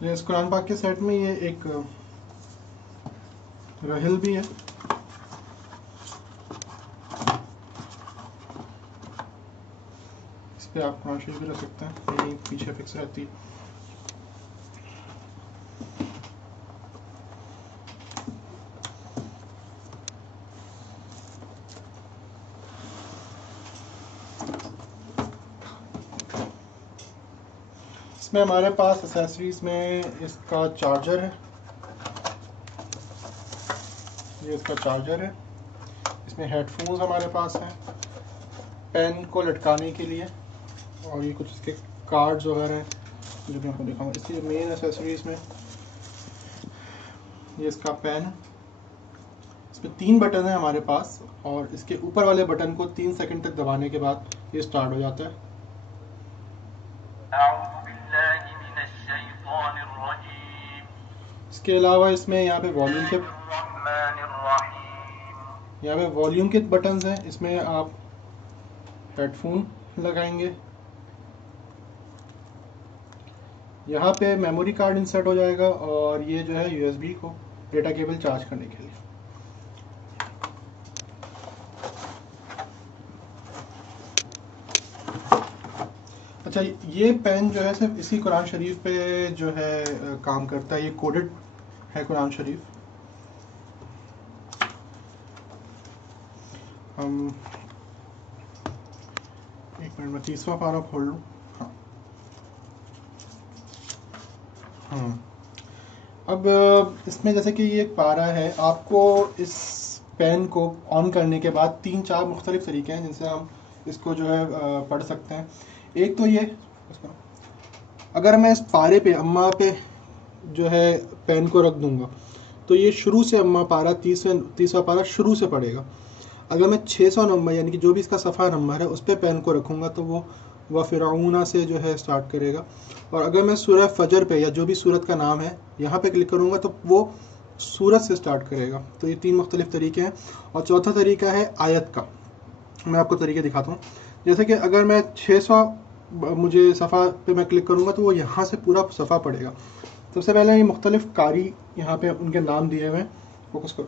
اس قرآن پاک کے سیٹ میں یہ ایک رحل بھی ہے. اس پہ آپ قرآن شریف بھی رکھ سکتے ہیں, یہیں پیچھے فکس رہتی ہے. اس میں ہمارے پاس اسیسریز میں اس کا چارجر ہے, یہ اس کا چارجر ہے. اس میں ہیڈ فونز ہمارے پاس ہیں پین کو لٹکانے کے لیے, اور یہ کچھ اس کے کارڈز وغیرہ ہیں جو میں آپ کو دکھاؤں گا. اس کی مین اسیسریز میں یہ اس کا پین ہے. اس میں 3 بٹن ہیں ہمارے پاس, اور اس کے اوپر والے بٹن کو 3 سیکنڈ تک دبانے کے بعد یہ سٹارٹ ہو جاتا ہے. اس کے علاوہ اس میں یہاں پہ والیوم کے بٹنز ہیں. اس میں آپ ہیڈ فون لگائیں گے, یہاں پہ میموری کارڈ انسرٹ ہو جائے گا, اور یہ جو ہے یو ایس بی کو ڈیٹا کیبل چارج کرنے کے لیے. اچھا, یہ پین جو ہے صرف اسی قرآن شریف پہ جو ہے کام کرتا ہے. یہ کوڈڈ ہے قرآن شریف. ہم ایک منٹ میں 30واں پارہ کھول لوں. ہاں اب اس میں جیسے کہ یہ ایک پارہ ہے, آپ کو اس پین کو آن کرنے کے بعد 3-4 مختلف طریقے ہیں جن سے ہم اس کو جو ہے پڑھ سکتے ہیں. ایک تو یہ, اگر میں اس پارے پہ اماں پہ جو ہے پین کو رکھ دوں گا تو یہ شروع سے اماں پارہ 30واں پارہ شروع سے پڑھے گا. اگر میں 600 نمبر یعنی کہ جو بھی اس کا صفحہ نمبر ہے اس پہ پین کو رکھوں گا تو وہ فرعون سے جو ہے سٹارٹ کرے گا. اور اگر میں سورہ فجر پہ یا جو بھی سورت کا نام ہے یہاں پہ کلک کروں گا تو وہ سورت سے سٹارٹ کرے گا. تو یہ 3 مختلف طریقے ہیں. اور چوتھا طریقہ ہے آیت کا. میں آپ کو طریقے دکھاتا ہوں. جیسے کہ اگر میں 600 مجھے صفحہ پہ میں کلک کروں گا تو وہ یہاں سے پورا صفحہ پڑے گا. سب سے پہلے یہ مختلف قاری یہاں پہ ان کے نام دیے ہوئے ہیں, فوکس کرو.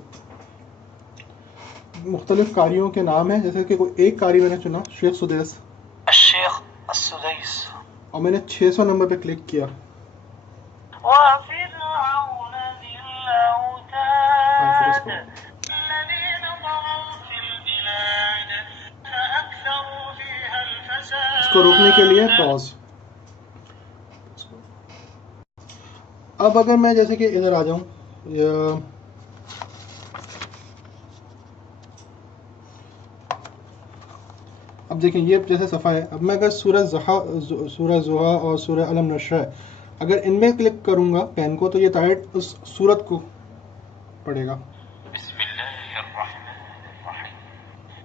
مختلف قاریوں کے نام ہیں, جیسے کہ کوئی ایک قاری میں نے چنا شیخ سدیس, الشیخ السدیس, اور میں نے 600 نمبر پہ کلک کیا. وَفِرْعَوْنَ ذِي الْأَوْتَادِ الَّذِينَ طَغَوْا فِي الْبِلَادِ فَأَكْثَرُوا فِيهَا الْفَسَادَ. اس کو روکنے کے لیے پاز. اب اگر میں جیسے کہ ادھر آ جاؤں, اب دیکھیں یہ جیسے صفحہ ہے. اب میں اگر سورہ زحا اور سورہ علم نشر اگر ان میں کلک کروں گا پین کو تو یہ ڈائریکٹ اس سورت کو پڑھے گا. بسم اللہ الرحمن الرحیم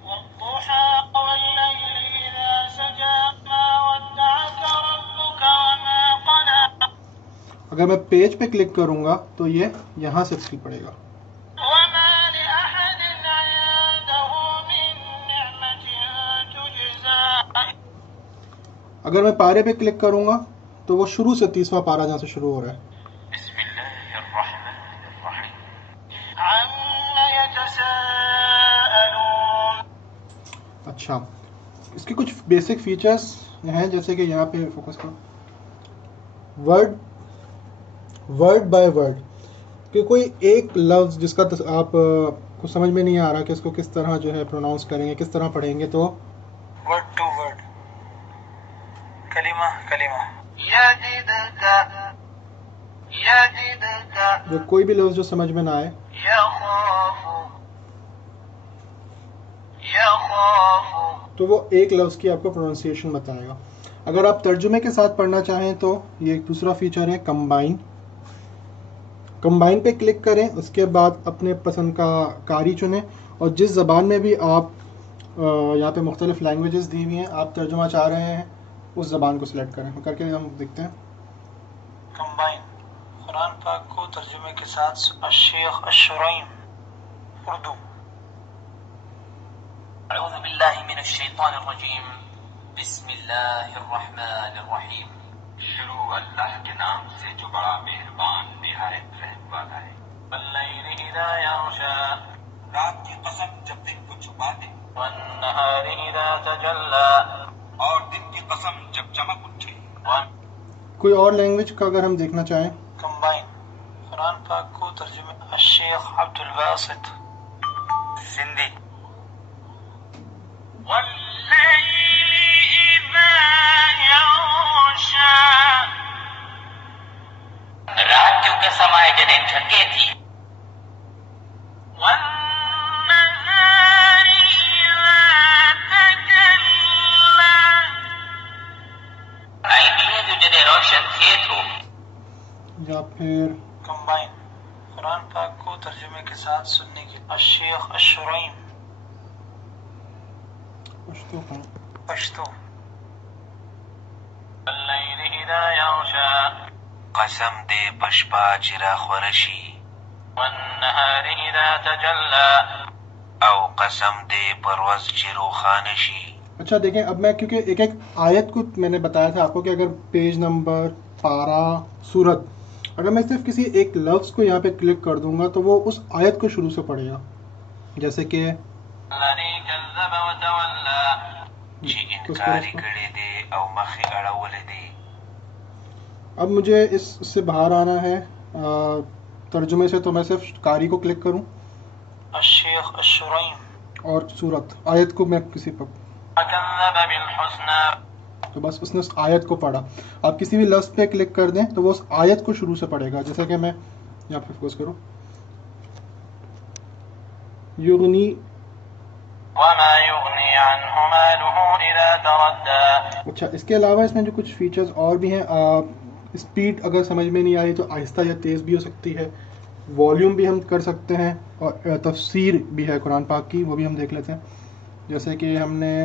والضحى واللیل اذا سجى ما ودعك ربك وما قلى. اگر میں پیج پہ کلک کروں گا تو یہ یہاں سے پڑھے گا. وما لأحد عنده من نعمة تجزى. اگر میں پارے پہ کلک کروں گا تو وہ شروع سے 30واں پارہ جہاں سے شروع ہو رہا ہے. بسم اللہ الرحمن الرحیم عما يتساءلون. اچھا, اس کے کچھ بیسک فیچرز ہیں جیسے کہ یہاں پہ فوکس کرو, ورڈ بائی ورڈ, کہ کوئی ایک لفظ جس کا آپ کو سمجھ میں نہیں آ رہا کہ اس کو کس طرح جو ہے پروناؤنس کریں گے, کس طرح پڑھیں گے, تو ورڈ ٹو ورڈ, کلمہ کلمہ. جو کوئی بھی لفظ جو سمجھ میں نہ آئے, تو وہ ایک لفظ کی آپ کو پروننسیشن بتائے گا. اگر آپ ترجمے کے ساتھ پڑھنا چاہیں تو یہ ایک دوسرا فیچر ہے کمبائن. کمبائن پہ کلک کریں, اس کے بعد اپنے پسند کا قاری چنیں, اور جس زبان میں بھی آپ یہاں پہ مختلف لینگویجز دی ہوئی ہیں آپ ترجمہ چاہ رہے ہیں اس زبان کو سلیکٹ کریں. کر کے ہم دیکھتے ہیں. کمبائن قرآن پاک کو ترجمے کے ساتھ الشیخ الشریم اردو. اعوذ باللہ من الشیطان الرجیم بسم اللہ الرحمن الرحیم شروع اللہ کے نام سے جو بڑا مہربان نہایت رحم والا ہے. واللیل اذا یغشا، رات کی قسم جب دن کو چھپا دے. والنہار اذا تجلی، اور دن کی قسم جب چمک اٹھے. کوئی اور لینگویج کا اگر ہم دیکھنا چاہیں. کمبائن قرآن پاک کو ترجمہ الشیخ عبد الباسط سندھی. واللیل اذا یغشا، رات کیونکہ سمائے جنے ڈھکے تھی. والنہار اذا تجلی، آئی ڈیئیں جو جنے روشن تھے تو. یا پھر کمبائن قرآن پاک کو ترجمے کے ساتھ سننے کی الشیخ الشریم پشتو. واللیل اذا یغشا، قسم دے پشپا چرا خورشی. والنہار اذا تجلی، او قسم دے پروز چرو خانشی. اچھا دیکھیں، اب میں کیونکہ ایک ایک آیت کو میں نے بتایا تھا آپ کو کہ اگر پیج نمبر، پارہ، سورت، اگر میں صرف کسی ایک لفظ کو یہاں پہ کلک کر دوں گا تو وہ اس آیت کو شروع سے پڑھے گا. جیسے کہ الذی کذب وتولی، جی انکاری کڑے دے او مخی اڑولے دے. اب مجھے اس سے باہر آنا ہے ترجمے سے، تو میں صرف قاری کو کلک کروں الشیخ الشریم. اور سورت آیت کو میں کسی پر، وکذب بالحسنی، تو بس اس نے اس آیت کو پڑھا. آپ کسی بھی لفظ پہ کلک کر دیں تو وہ اس آیت کو شروع سے پڑھے گا. جیسے کہ میں یہاں پہ فوکس کروں، یغنی، وما یغنی عنہ مالہ اذا تردی. اچھا اس کے علاوہ اس میں جو کچھ فیچرز اور بھی ہیں، اسپیڈ اگر سمجھ میں نہیں آ رہی تو آہستہ یا تیز بھی ہو سکتی ہے، والیوم بھی ہم کر سکتے ہیں، اور تفسیر بھی ہے قرآن پاک کی، وہ بھی ہم دیکھ لیتے ہیں. جیسے کہ ہم نے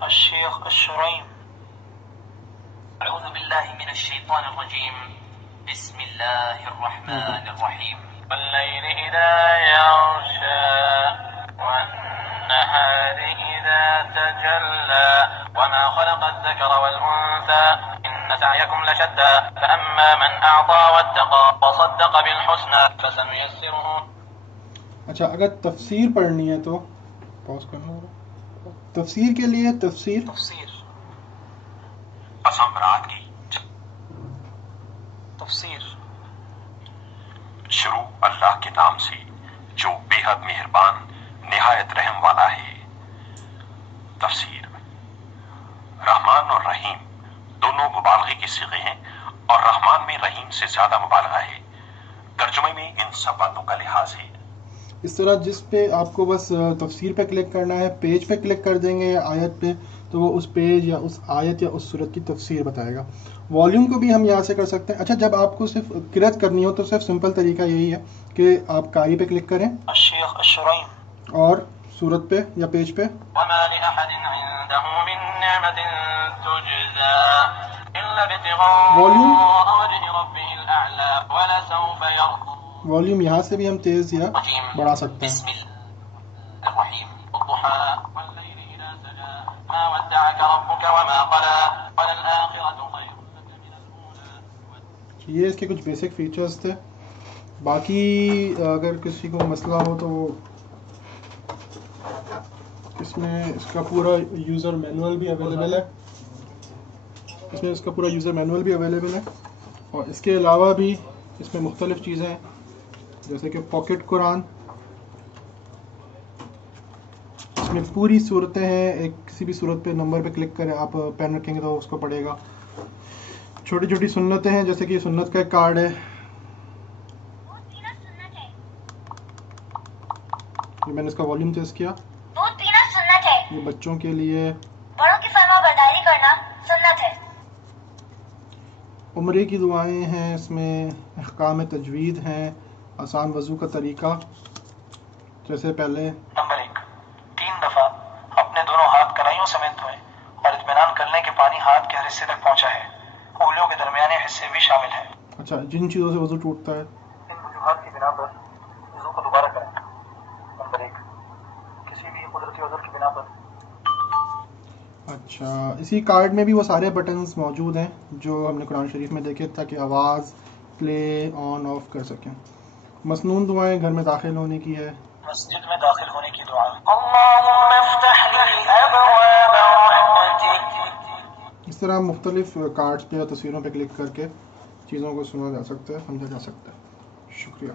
الشیخ الشریم. اعوذ باللہ من الشیطان الرجیم، بسم اللہ الرحمن الرحیم. واللیل اذا یغشا، والنہار اذا تجلی، وما خلق الذکر والانثى ان سعیکم لشتى فاما من اعطى واتقى وصدق بالحسنى فسنيسره. اچھا اگر تفسیر پڑھنی ہے تو پاز کرنا ہوگا. تفسیر کے لیے تفسیر قسم رات کی، تفسیر شروع اللہ کے نام سے جو بے حد مہربان نہایت رحم والا ہے. تفسیر رحمان اور رحیم دونوں مبالغے کے صیغے ہیں، اور رحمان میں رحیم سے زیادہ مبالغہ ہے. ترجمے میں ان سب باتوں کا لحاظ ہے. اس طرح جس پہ آپ کو بس تفسیر پہ کلک کرنا ہے، پیج پہ کلک کر دیں گے یا آیت پہ، تو وہ اس پیج یا اس آیت یا اس صورت کی تفسیر بتائے گا. والیوم کو بھی ہم یہاں سے کر سکتے ہیں. اچھا جب آپ کو صرف قرأت کرنی ہو تو صرف سمپل طریقہ یہی ہے کہ آپ قاری پہ کلک کریں الشیخ الشریم. اور صورت پہ یا پیج پہ، وما لأحد عنده من نعمة تجزى إلا ابتغاء وجه ربه الأعلى ولسوف يرضى. والیوم یہاں سے بھی ہم تیز یا بڑھا سکتے ہیں. بسم الله الرحيم. والضحى والليل إذا سجى ما ودعك ربك وما قلى وللآخرة خير لك من الأولى. یہ اس کے کچھ بیسک فیچرز تھے. باقی اگر کسی کو مسئلہ ہو تو وہ اس میں اس کا پورا یوزر مینول بھی اویلیبل ہے، اور اس کے علاوہ بھی اس میں مختلف چیزیں ہیں جیسے کہ پاکٹ قرآن. اس میں پوری صورتیں ہیں، ایک کسی بھی صورت پہ نمبر پہ کلک کریں، آپ پین رکھیں گے تو اس کو پڑھے گا. چھوٹی چھوٹی سنتیں ہیں جیسے کہ یہ سنت کا ایک کارڈ ہے، یہ میں نے اس کا والیوم تیز کیا. یہ بچوں کے لیے بڑوں کی فرما برداری کرنا سنت ہے. عمرے کی دعائیں ہیں، اس میں احکام تجوید ہیں، آسان وضو کا طریقہ. جیسے پہلے نمبر 1، 3 دفعہ اپنے دونوں ہاتھ کرائیوں سمیت دھوئیں اور اطمینان کر لیں کہ پانی ہاتھ کے ہر حصے تک پہنچا ہے. انگلیوں کے درمیانے حصے بھی شامل ہیں. اچھا جن چیزوں سے وضو ٹوٹتا ہے ان وجوہات کی بنا پر وضو کو دوبارہ کریں. نمبر 1، کسی بھی قدرتی عذر کی بنا پر. اچھا، اسی کارڈ میں بھی وہ سارے بٹنز موجود ہیں جو ہم نے قرآن شریف میں دیکھے تاکہ آواز پلے آن آف کر سکیں. مسنون دعائیں گھر میں داخل ہونے کی ہے. مسجد میں داخل ہونے کی دعا. اللہم افتح لی ابواب رحمتک. اس طرح مختلف کارڈز پہ اور تصویروں پہ کلک کر کے چیزوں کو سنا جا سکتا ہے، سمجھا جا سکتا ہے. شکریہ.